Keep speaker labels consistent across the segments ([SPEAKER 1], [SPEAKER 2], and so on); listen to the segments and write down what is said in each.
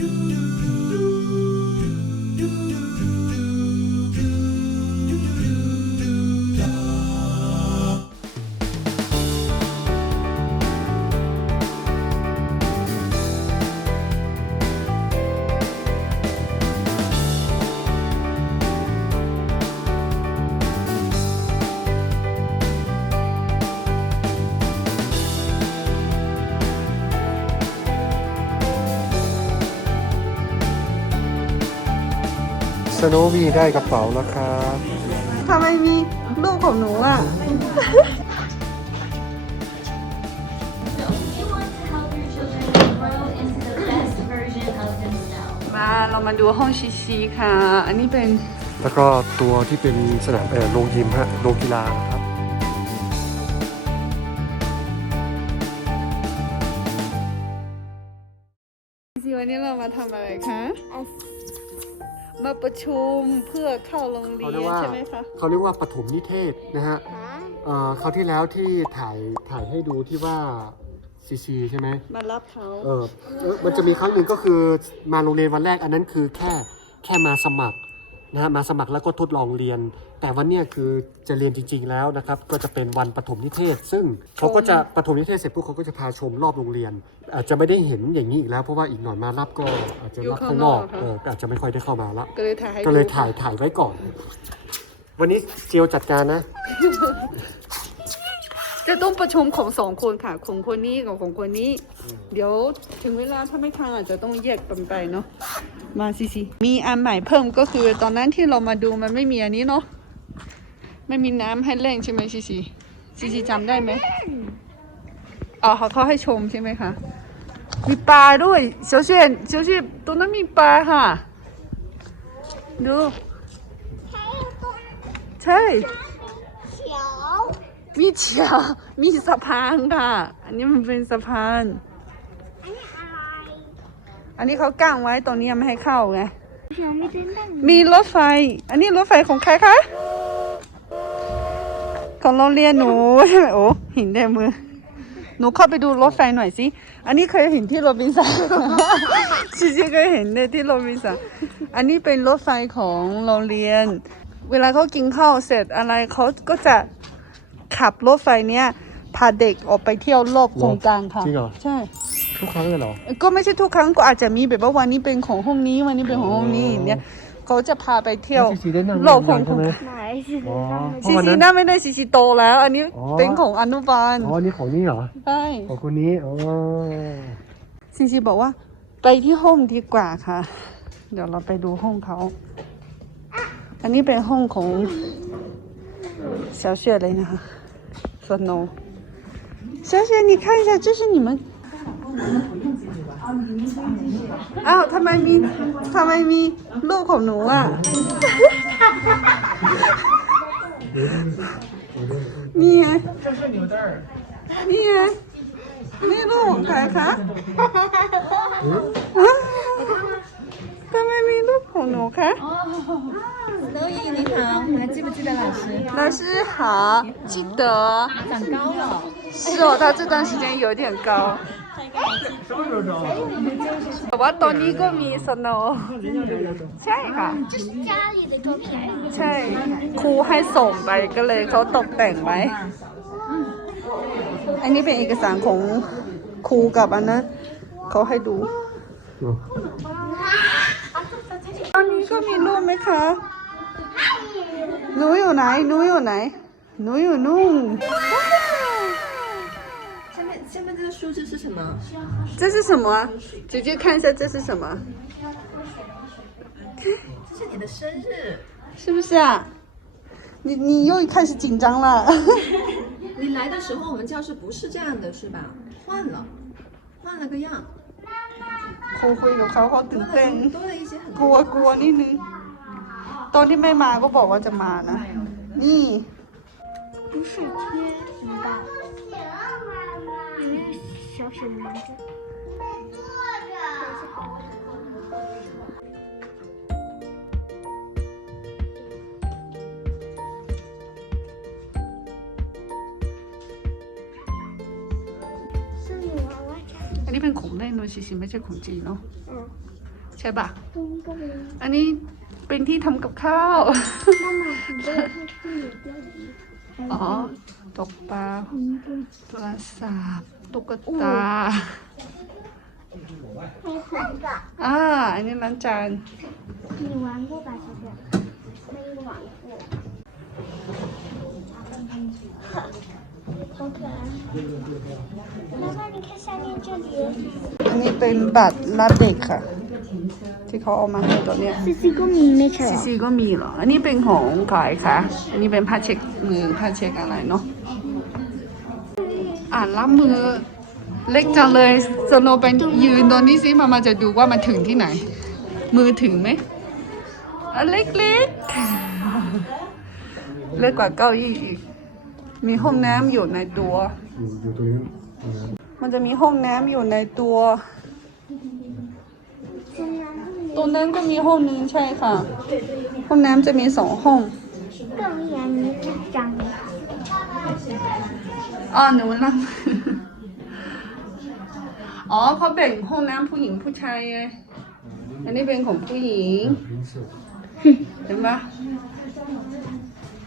[SPEAKER 1] do do. สโนวีได้กระเป๋าแล้วครับ
[SPEAKER 2] ทำไมมีรูปของหนูอะ
[SPEAKER 3] You want to help your children grow into the best version of themselves.
[SPEAKER 2] มาเรามาดูห้องชิชีค่ะ อันนี้เป็น
[SPEAKER 1] แล้วก็ตัวที่เป็นสนามเออโรงยิมฮะโรงกีฬานะครับ
[SPEAKER 2] ชิชีวันนี้เรามาทำอะไรคะ มาประชุมเพื่อเข้าโรงเรี
[SPEAKER 1] เขา
[SPEAKER 2] ย
[SPEAKER 1] เรีย
[SPEAKER 2] น
[SPEAKER 1] กว่า
[SPEAKER 2] ใช่ไหมคะ
[SPEAKER 1] เขาเรียกว่าปฐมนิเทศนะฮะเอ่อคราวที่แล้วที่ถ่ายถ่ายให้ดูที่ว่าซีซีใช่ไหม
[SPEAKER 2] มารับเขา
[SPEAKER 1] เออเออมันจะมีครั้งหนึ่งก็คือมาโรงเรียนวันแรกอันนั้นคือแค่แค่มาสมัครนะฮะมาสมัครแล้วก็ทดลองเรียน แต่วันเนี้ยคือจะเรียนจริง ๆ แล้วนะครับ ก็จะเป็นวันปฐมนิเทศ ซึ่งเขาก็จะปฐมนิเทศเสร็จปุ๊บเขาก็จะพาชมรอบโรงเรียน อาจจะไม่ได้เห็นอย่างนี้อีกแล้วเพราะว่าอีกหน่อยมารับก็อาจจะรับข้างนอกเออก็อาจจะไม่ค่อยได้เข้ามาละ
[SPEAKER 2] ก็เลยถ่ายให้
[SPEAKER 1] ก็เลย
[SPEAKER 2] ดู
[SPEAKER 1] ถ่ายถ่ายไว้ก่อน วันนี้เจียวจัดการนะ
[SPEAKER 2] จะต้องประชุมของสองคนค่ะ ของคนนี้กับของคนนี้ เดี๋ยวถึงเวลาถ้าไม่ทันอาจจะต้องแยกกันไปเนาะมาซิซิมีอันใหม่เพิ่มก็คือตอนนั้นที่เรามาดูมันไม่มีอันนี้เนาะ ไม่มีน้ำให้เล่นใช่ไหมซิซิซิซิจำได้ไหมอ๋อเขาเขาให้ชมใช่ไหมคะมีปลาด้วยเฉียวเฉียนเฉียวเฉียนตรงนั้นมีปลาค่ะ ดูใช่มีเฉียวมีสะพานค่ะ อันนี้มันเป็นสะพาน อันนี้เขากั้งไว้ตรงนี้ยังไม่ให้เข้าไงมีรถไฟ อันนี้รถไฟของใครคะ ของโรงเรียนหนูใช่ไหมโอ้หินในมือ หนูเข้าไปดูรถไฟหน่อยสิ อันนี้เคยเห็นที่โรบินสันชิชิเคยเห็นในที่โรบินสันอันนี้เป็นรถไฟของโรงเรียน เวลาเขากินข้าวเสร็จอะไรเขาก็จะขับรถไฟเนี้ยพาเด็กออกไปเที่ยวรอบโครงการค่ะ
[SPEAKER 1] จริงเหรอ
[SPEAKER 2] ใช่
[SPEAKER 1] ทุกครั้งเลยเหรอ
[SPEAKER 2] ก็ไม่ใช่ทุกครั้งก็อาจจะมีแบบว่าวันนี้เป็นของห้องนี้วันนี้เป็นของห้องนี้อย่างเนี้ย เขาจะพาไปเที่ยว
[SPEAKER 1] ซีซีได้นั่ง
[SPEAKER 2] รอบโครง
[SPEAKER 1] ใช่ไหม
[SPEAKER 2] การ
[SPEAKER 4] 哪一些
[SPEAKER 1] อ๋อเพ
[SPEAKER 2] ซี
[SPEAKER 1] ราะวัน
[SPEAKER 2] ซี
[SPEAKER 1] นั้น
[SPEAKER 2] น่าไม่ได้ซีซีโตแล้ว อันนี้
[SPEAKER 1] อ๋อ
[SPEAKER 2] เป็นของอนุบาล
[SPEAKER 1] อ๋ออันนี้ของนี่เหรอ
[SPEAKER 2] ใช่
[SPEAKER 1] ของคนนี้อ๋อ
[SPEAKER 2] ซีซีบอกว่า ไปที่ห้องดีกว่าค่ะ เดี๋ยวเราไปดูห้องเขา อันนี้เป็นห้องของ小雪เลยนะคะสโน小雪你看一下这是你们 อ้าวทำไมมีทำไมมีรูปของหนูอ่ะ นี่ไงนี่ไงนี่รูปของใครคะฮะทำไมมีรูปของหนูคะ
[SPEAKER 4] 周莹你好，你还记不记得老师？
[SPEAKER 2] 老师好，记得。
[SPEAKER 4] 长高了。
[SPEAKER 2] 是哦，他这段时间有点高。 แต่ว่าตอนนี้ก็มีสโนว์ใช่ค่ะ
[SPEAKER 4] 这是家里的照片。
[SPEAKER 2] ใช่ ครูให้ส่งไปก็เลยเขาตกแต่งไว้ อันนี้เป็นเอกสารของครูกับอันนั้นเขาให้ดู ตอนนี้ก็มีรูปไหมคะ หนูอยู่ไหน หนูอยู่ไหน หนูอยู่นู่น
[SPEAKER 5] 下面下面这个数字是什么？
[SPEAKER 2] 这是什么？姐姐看一下这是什么？
[SPEAKER 5] 这是你的生日。
[SPEAKER 2] 是不是啊？你你又开始紧张了。
[SPEAKER 5] 你来的时候我们教室不是这样的，是吧？换了，换了个样，
[SPEAKER 2] ครูคุยกับเขาเขาตื่นเต้น
[SPEAKER 5] 多了一些很
[SPEAKER 2] กลัวกลัวนิดนึง ตอนที่ไม่มาก็บอกว่าจะมานะ นี่
[SPEAKER 4] 不是贴什么的，有
[SPEAKER 2] อันนี้เป็นของเล่นนุชิชิไม่ใช่ของจีเนาะใช่ปะอันนี้เป็นที่ทำกับข้าวอ๋อตกปลาโทรศัพท์ ตุ๊กตาอันนี้ล้างจานอันนี้เป็นบัตรลับเด็กค่ะ ที่เขาเอามาให้ตอนนี้ย
[SPEAKER 6] ซีซีก็มีไม่ใช่เหร
[SPEAKER 2] ซีซีก็มีเหรอ อันนี้เป็นของขายค่ะ อันนี้เป็นผ้าเช็ดมือผ้าเช็ดอะไรเนาะ อ่านล้บมือ เล็กจังเลยสโนไปยืนตรงนี้สิมามาจะดูว่ามันถึงที่ไหน มือถึงไหมอันเล็กๆเล็กกว่าเก้าอี้อีก มีห้องน้ำอยู่ในตัวมันจะมีห้องน้ำอยู่ในตัว ตรงนั้นก็มีห้องนึงใช่ค่ะ ห้องน้ำจะมีสองห้อง
[SPEAKER 6] ก็มีอันนี้จังเลยค่ะ
[SPEAKER 2] อ๋อหนูนั่งอ๋อเขาแบ่งห้องน้ำผู้หญิงผู้ชายไงอันนี้เป็นของผู้หญิงเห็นปะ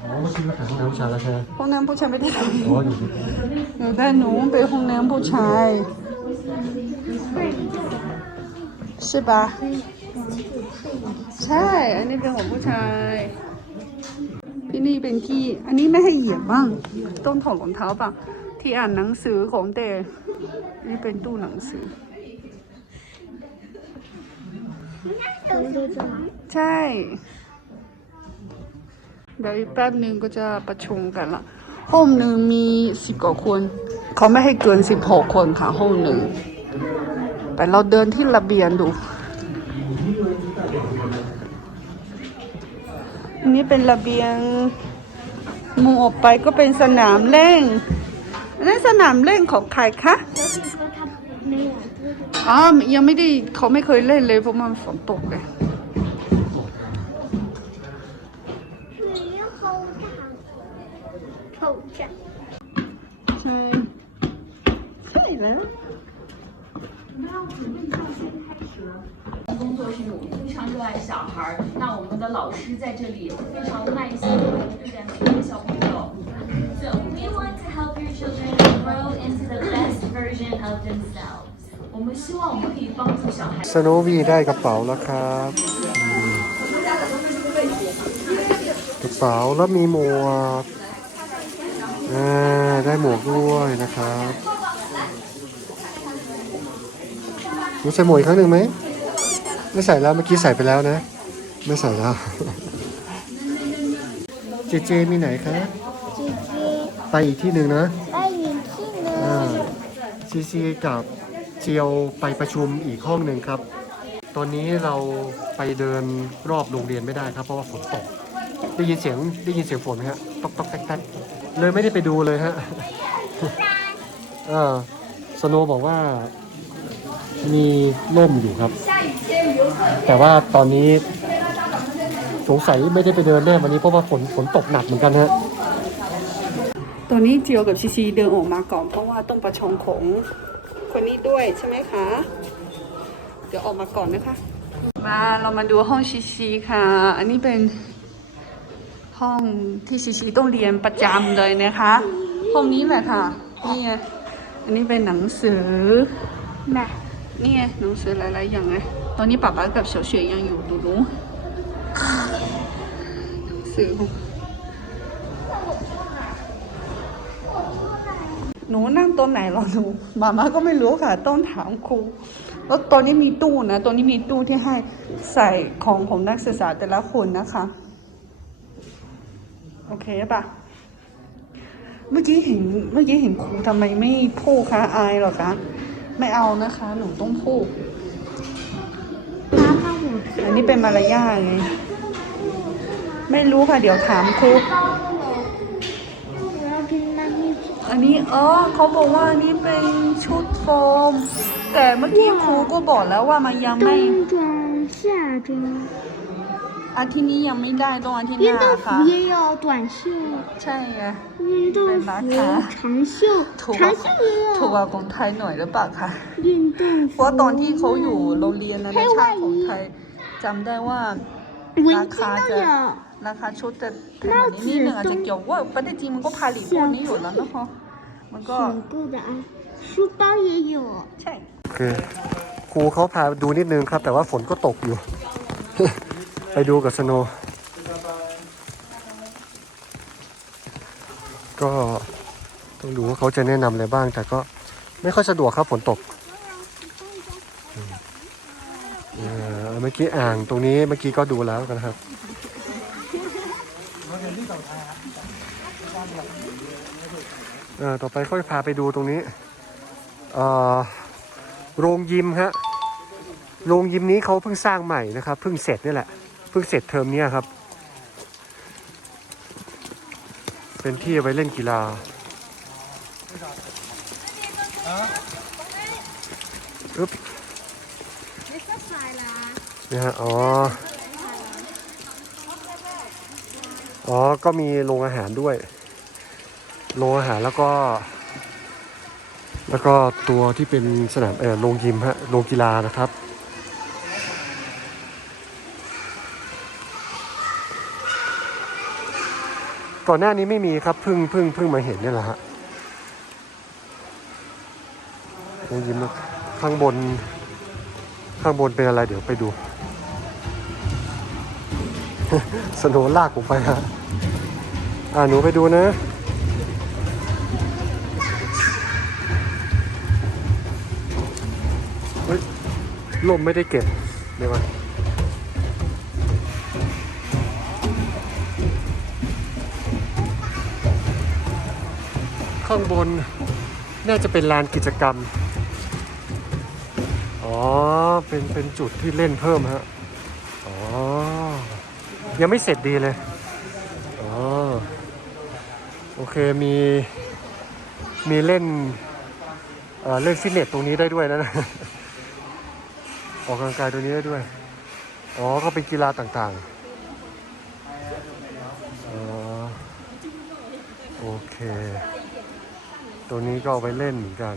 [SPEAKER 1] อ๋อเมื่อกี้เราถ่ายห้องน้ำผู้ชายแล้วใช่ไหม
[SPEAKER 2] ห้องน้ำผู้ชายไม่ได้ท
[SPEAKER 1] อ๋ออยู่ที่ำ
[SPEAKER 2] อยู่ด้านนู้นเป็นห้องน้ำผู้ชายใช่ปะใช่ อันนี้เป็นของผู้ชาย ที่นี่เป็นที่อันนี้ไม่ให้เหยียบบ้าง ต้นงถอดรองเท้าป่ะ ที่อ่านหนังสือของเตนี่เป็นตู้หนังสือ ใช่เดี๋ยวอีกแป๊บหนึ่งก็จะประชุมกันละห้องหนึ่งมีสิบกว่าคน เขาไม่ให้เกินสิบหกคนค่ะห้องหนึ่ง แต่เราเดินที่ระเบียงดู นี้เป็นระเบียงมุมออกไปก็เป็นสนามเล่นนั่นสนามเล่นของใครคะอ๋อ ยังไม่ได้เขาไม่เคยเล่นเลยเพราะมันฝนตกเลย ใช่ ใช่แล้ว
[SPEAKER 7] 工作是我们非常热爱小孩儿，那我们的老师在这里非常耐心的对待每一个小朋友。
[SPEAKER 3] So we want to help your children grow into the best version of themselves.
[SPEAKER 7] 我们希望我们可以帮助小孩。
[SPEAKER 1] สโนวีได้กระเป๋าแล้วครับอืมกระเป๋าแล้วมีหมวกอ่าได้หมวกด้วยนะครับหนูใส่หมวกอีกครั้งหนึ่งไหม ไม่ใส่แล้วเมื่อกี้ใส่ไปแล้วนะ ไม่ใส่แล้วเจเจมีไหนคะไปอีกที่หนึ่งนะ
[SPEAKER 6] ไปอีก
[SPEAKER 1] ที่หนึ่งซีซีกับเจียวไปประชุมอีกห้องหนึ่งครับ ตอนนี้เราไปเดินรอบโรงเรียนไม่ได้ครับ เพราะว่าฝนตก ได้ยินเสียงได้ยินเสียงฝนไหมฮะตกตกแตกแตกเลยไม่ได้ไปดูเลยฮะเออสโนบอกว่ามีล่มอยู่ครับ แต่ว่าตอนนี้สงสัยไม่ได้ไปเดินแน่วันนี้เพราะว่าฝนฝนตกหนักเหมือนกันฮะ
[SPEAKER 2] ตอนนี้เจียวกับซีซีเดินออกมาก่อนเพราะว่าต้องประชงของคนนี้ด้วยใช่ไหมคะ เดี๋ยวออกมาก่อนนะคะ มาเรามาดูห้องซีซีค่ะ อันนี้เป็นห้องที่ซีซีต้องเรียนประจำเลยนะคะ ห้องนี้แหละค่ะนี่ไงอันนี้เป็นหนังสือ
[SPEAKER 6] 买。
[SPEAKER 2] นี่ไงหนังสือหลายๆอย่างไง ตอนนี้ป๋าป๋ากับเฉียวเฉยยังอยู่ดูดูซื้อหนูนั่งตัวไหนหรอหนูมามาก็ไม่รู้ค่ะ ต้องถามครูแล้วตอนนี้มีตู้นะตอนนี้มีตู้ที่ให้ใส่ของของนักศึกษาแต่ละคนนะคะ โอเคปะเมื่อกี้เห็นเมื่อกี้เห็นครูทำไมไม่พูดคะอายหรอคะ ไม่เอานะคะ หนูต้องพูด อันนี้เป็นมารยาทไง ไม่รู้ค่ะ เดี๋ยวถามครู
[SPEAKER 6] 我要跟妈咪一起。
[SPEAKER 2] อันนี้อ๋อเขาบอกว่าอันนี้เป็นชุดโฟม แต่เมื่อกี้ครูก็บอกแล้วว่ามันยังไม่
[SPEAKER 6] 冬装夏装，
[SPEAKER 2] อาทิตย์นี้ยังไม่ได้ต้องอาทิตย์ห
[SPEAKER 6] 运
[SPEAKER 2] น้า
[SPEAKER 6] 动
[SPEAKER 2] ค่ะ
[SPEAKER 6] 服也有短袖、
[SPEAKER 2] ใช่ไง
[SPEAKER 6] 运动服、长袖、
[SPEAKER 2] ถูก
[SPEAKER 6] 长袖也
[SPEAKER 2] ถูก
[SPEAKER 6] 有
[SPEAKER 2] กว่าของไทยหน่อยหรือเปล่าคะ
[SPEAKER 6] 运动
[SPEAKER 2] เพราะว่าตอนที่เขาอยู่โรงเรียนนานาชาติของไทย จำได้ว่าราคาจะราคาชุดจะแพงกว่านี้นิดนึงอาจจะเกี่ยวว่าประเทศจีนมันก็พผลิตพวกนี้อยู่แล้วนะคะมันก็
[SPEAKER 6] ชุดเป้าเยอะ
[SPEAKER 2] ใช่
[SPEAKER 1] คือครูเขาพาดูนิดนึงครับ แต่ว่าฝนก็ตกอยู่ ไปดูกับสโนก็ต้องดูว่าเขาจะแนะนำอะไรบ้าง แต่ก็ไม่ค่อยสะดวกครับฝนตก เมื่อกี้อ่างตรงนี้เมื่อกี้ก็ดูแล้วกันครับเอ่อต่อไปค่อยพาไปดูตรงนี้อ่อโรงยิมฮะโรงยิมนี้เขาเพิ่งสร้างใหม่นะครับเพิ่งเสร็จนี่แหละเพิ่งเสร็จเทอมนี้ครับ เป็นที่ไว้เล่นกีฬา นี่ฮะอ๋อ อ๋อ ก็มีโรงอาหารด้วย โรงอาหารแล้วก็ แล้วก็ตัวที่เป็นสนามเออโรงยิมฮะ โรงกีฬานะครับ ก่อนหน้านี้ไม่มีครับ เพิ่งเพิ่งเพิ่งมาเห็นนี่แหละฮะโรงยิมข้างบนข้างบนเป็นอะไรเดี๋ยวไปดู สโนว์ลากผมไปฮะอ่าหนูไปดูนะเฮ้ยลมไม่ได้เก็บเดี๋ยวก่อนข้างบนน่าจะเป็นลานกิจกรรม อ๋อ เป็นเป็นจุดที่เล่นเพิ่มฮะ ยังไม่เสร็จดีเลยอ๋อโอเคมีมีเล่นเอ่อเล่นฟิตเนสตรงนี้ได้ด้วยนะออกกำลังกายตรงนี้ได้ด้วย อ๋อ ก็เป็นกีฬาต่างๆอ๋อโอเค ตัวนี้ก็เอาไว้เล่นเหมือนกัน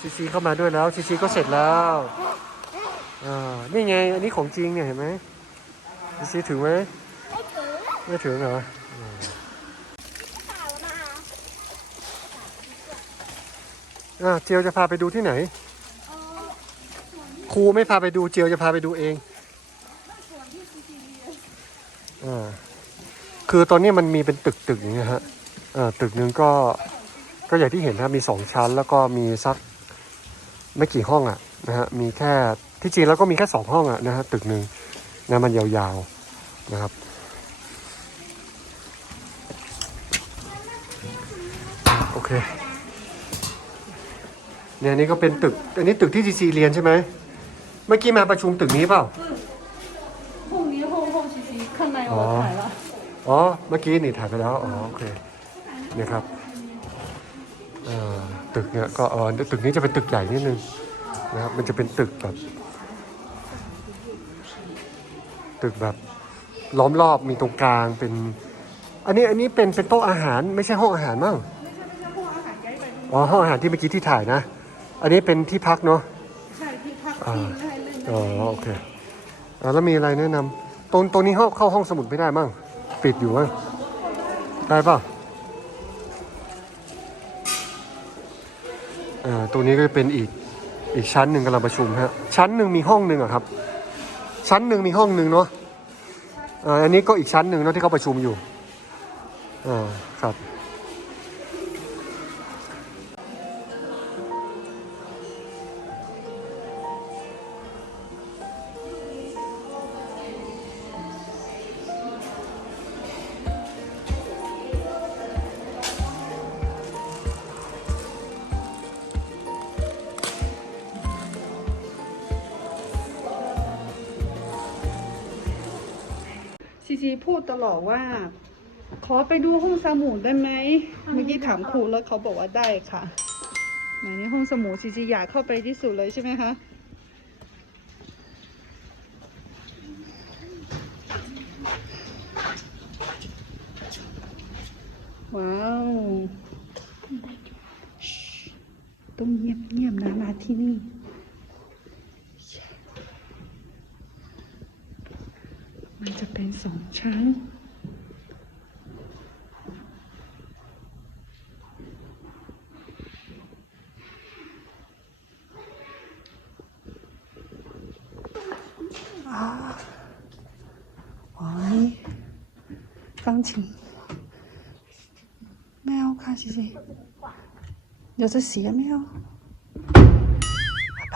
[SPEAKER 1] ซีซีเข้ามาด้วยแล้ว ซีซีก็เสร็จแล้ว อ่านี่ไง อันนี้ของจริงเนี่ยเห็นไหมซีถึงไหมไม่ถึงเหรออะเจียวจะพาไปดูที่ไหน ครูไม่พาไปดูเจียวจะพาไปดูเองอ่าคือตอนนี้มันมีเป็นตึกตึกอย่างเงี้ยฮะอ่าตึกหนึ่งก็ก็อย่างที่เห็นนะมีสองชั้น แล้วก็มีสักไม่กี่ห้องอะนะฮะมีแค่ ที่จริงแล้วก็มีแค่สองห้องอะนะฮะตึกหนึ่งนะมันยาวๆนะครับ โอเคเนี่ยอันนี่ก็เป็นตึก อันนี้ตึกที่ซีซีเรียนใช่ไหมเมื่อกี้มาประชุมตึกนี้เปล่า
[SPEAKER 2] พรุ่งนี้ห้องห้องซีซีข้างใน
[SPEAKER 1] อ๋
[SPEAKER 2] เรา
[SPEAKER 1] อ
[SPEAKER 2] ถ่ายละ
[SPEAKER 1] อ๋อเมื่อกี้นี่ถ่ายไปแล้วอ๋อโอเคเนี่ยครับเอ่อตึกเนี่ยก็เออตึกนี้จะเป็นตึกใหญ่นิดนึงนะครับมันจะเป็นตึกแบบ ตึกแบบล้อมรอบมีตรงกลางเป็น อันนี้อันนี้เป็นเป็นโต๊ะอาหารไม่ใช่ห้องอาหารมั้งอ๋อห้องอาหารที่เมื่อกี้ที่ถ่ายนะ อันนี้เป็นที่พักเนาะ
[SPEAKER 2] ใช่ที่พัก
[SPEAKER 1] อ่า
[SPEAKER 2] ที่ให้เล่น
[SPEAKER 1] อ๋อโอเคอ่าแล้วมีอะไรแนะนำตรงตรงนี้เข้าเข้าห้องสมุดไม่ได้มั้งปิดอยู่มั้งได้ป่ะอ่าตรงนี้ก็จะเป็นอีกอีกชั้นหนึ่งกำลังประชุมฮะชั้นหนึ่งมีห้องหนึ่งอะครับ ชั้นหนึ่งมีห้องหนึ่งเนาะอันนี้ก็อีกชั้นหนึ่งเนาะที่เขาประชุมอยู่อ่าครับ
[SPEAKER 2] ซีพูดตลอดว่า ขอไปดูห้องสมุดได้ไหมเมื่อกี้ถามครูแล้วเขาบอกว่าได้ค่ะไหนในห้องสมุดซีซีอยากเข้าไปที่สุดเลยใช่ไหมคะว้าวต้องเงียบเงียบนะมาที่นี่ สองชั้น 啊，喂，钢琴，喵，看西西，有只鞋没有？好吧，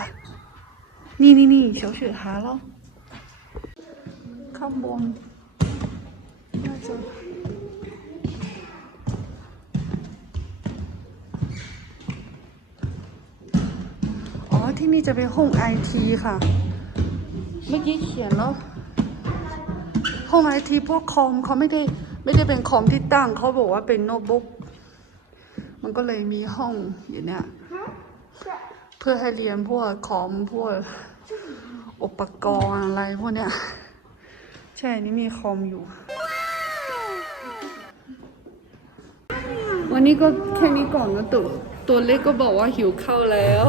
[SPEAKER 2] นี่นี่นี่小雪หาแล้ อ๋อ ที่นี่จะเป็นห้องไอทีค่ะ เมื่อกี้เขียนแล้ว ห้องไอทีพวกคอมเขาไม่ได้ไม่ได้เป็นคอมที่ตั้ง เขาบอกว่าเป็นโน้ตบุ๊ก มันก็เลยมีห้องอย่างเนี้ยเพื่อให้เรียนพวกคอมพวกอุปกรณ์อะไรพวกเนี้ย ใช่ นี่มีคอมอยู่ วันนี้ก็แค่นี้ก่อนนะตัวตัวเล็กก็บอกว่าหิวข้าวแล้ว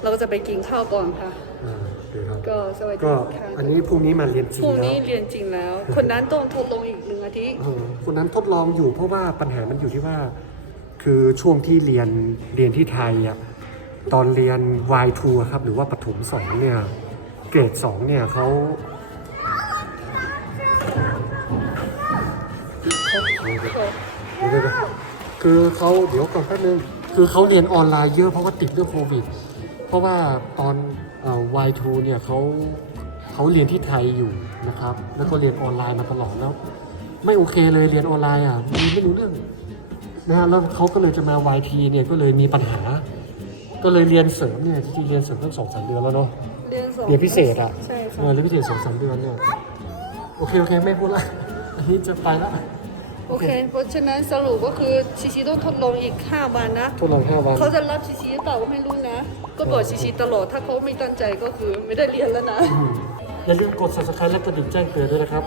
[SPEAKER 2] เราก็จะไปกินข้าวก่อนค่ะ
[SPEAKER 1] อ่าโอเคครับ
[SPEAKER 2] ก็สวัสดี
[SPEAKER 1] ก็
[SPEAKER 2] ค่ะ
[SPEAKER 1] อันนี้พรุ่งนี้มาเรียนจริ
[SPEAKER 2] พ
[SPEAKER 1] ง
[SPEAKER 2] รุ่ง
[SPEAKER 1] แล้
[SPEAKER 2] นี้
[SPEAKER 1] ว
[SPEAKER 2] เรียนจริงแล้ว คนนั้นต้องทดลองอีกหนึ่งอาทิตย์
[SPEAKER 1] เออคนนั้นทดลองอยู่เพราะว่าปัญหามันอยู่ที่ว่า คือช่วงที่เรียนเรียนที่ไทยอะตอนเรียน Y2 อะครับ หรือว่าปฐมสองเนี่ยเกรดสองเนี่ยเขาเดี๋ยวๆ คือเขาเดี๋ยวก่อนแป๊บนึงคือเขาเรียนออนไลน์เยอะเพราะว่าติดเรื่องโควิด เพราะว่าตอนเอ่อ Y2 เนี่ยเขาเขาเรียนที่ไทยอยู่นะครับ แล้วก็เรียนออนไลน์มาตลอดแล้ว ไม่โอเคเลยเรียนออนไลน์อะมันไม่รู้เรื่องนะฮะแล้วเขาก็เลยจะมา YT เนี่ยก็เลยมีปัญหา ก็เลยเรียนเสริมเนี่ยจริงๆเรียนเสริมตั้งสองสามเดือนแล้วเนาะ
[SPEAKER 2] เรียนสอง
[SPEAKER 1] เรียนพิเศษอะ
[SPEAKER 2] ใช่ค่ะ
[SPEAKER 1] เออเรียนพิเศษสองสามเดือนเนี่ยโอเคโอเคไม่พูดละอันนี้จะไปละ
[SPEAKER 2] โอเค เพราะฉะนั้นสรุปก็คือชิชิต้องทดลองอีก 5 วันนะ
[SPEAKER 1] ทดลองห้าวัน
[SPEAKER 2] เขาจะรับชิชิหรือเปล่าก็ไม่รู้นะ ก็บอกชิชิตลอดถ้าเขาไม่ตั้งใจก็คือไม่ได้เรียนแล้วนะ
[SPEAKER 1] อืมอย่าลืมกด subscribe และกระดิ่งแจ้งเตือนด้วยนะครับ